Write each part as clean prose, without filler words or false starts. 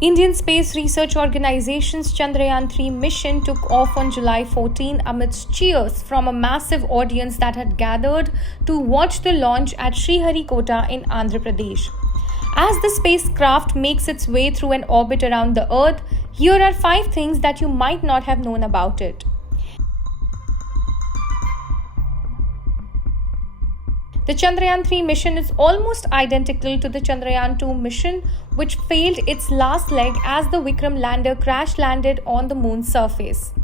Indian Space Research Organization's Chandrayaan-3 mission took off on July 14 amidst cheers from a massive audience that had gathered to watch the launch at Sriharikota in Andhra Pradesh. As the spacecraft makes its way through an orbit around the Earth, here are 5 things that you might not have known about it. The Chandrayaan-3 mission is almost identical to the Chandrayaan-2 mission, which failed its last leg as the Vikram lander crash-landed on the moon's surface.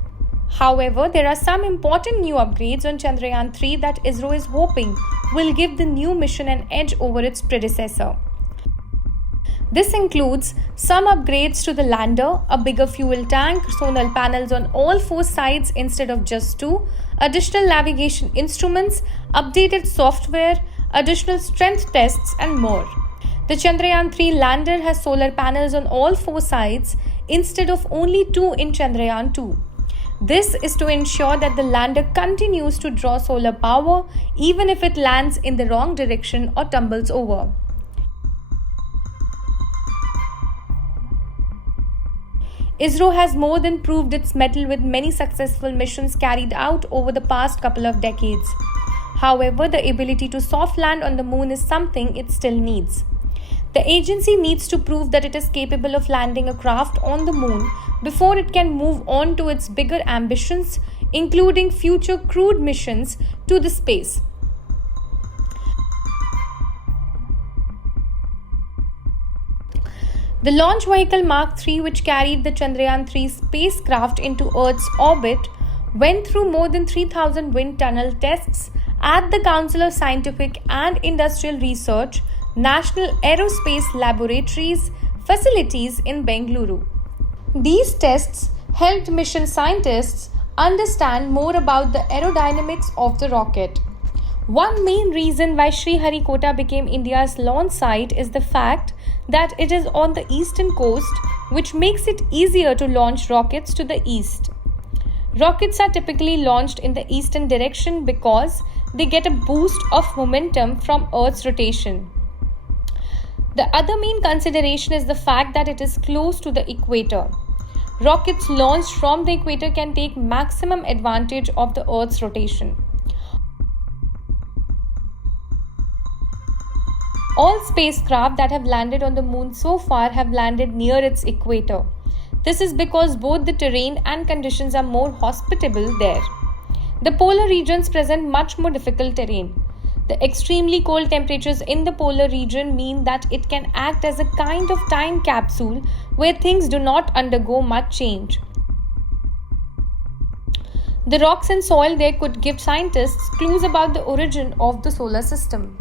However, there are some important new upgrades on Chandrayaan-3 that ISRO is hoping will give the new mission an edge over its predecessor. This includes some upgrades to the lander, a bigger fuel tank, solar panels on all 4 sides instead of just 2, additional navigation instruments, updated software, additional strength tests, and more. The Chandrayaan-3 lander has solar panels on all 4 sides instead of only 2 in Chandrayaan-2. This is to ensure that the lander continues to draw solar power even if it lands in the wrong direction or tumbles over. ISRO has more than proved its mettle with many successful missions carried out over the past couple of decades. However, the ability to soft land on the moon is something it still needs. The agency needs to prove that it is capable of landing a craft on the moon before it can move on to its bigger ambitions, including future crewed missions to the space. The launch vehicle Mark III, which carried the Chandrayaan-3 spacecraft into Earth's orbit, went through more than 3,000 wind tunnel tests at the Council of Scientific and Industrial Research, National Aerospace Laboratories facilities in Bengaluru. These tests helped mission scientists understand more about the aerodynamics of the rocket. One main reason why Sriharikota became India's launch site is the fact that it is on the eastern coast, which makes it easier to launch rockets to the east. Rockets are typically launched in the eastern direction because they get a boost of momentum from Earth's rotation. The other main consideration is the fact that it is close to the equator. Rockets launched from the equator can take maximum advantage of the Earth's rotation. All spacecraft that have landed on the moon so far have landed near its equator. This is because both the terrain and conditions are more hospitable there. The polar regions present much more difficult terrain. The extremely cold temperatures in the polar region mean that it can act as a kind of time capsule where things do not undergo much change. The rocks and soil there could give scientists clues about the origin of the solar system.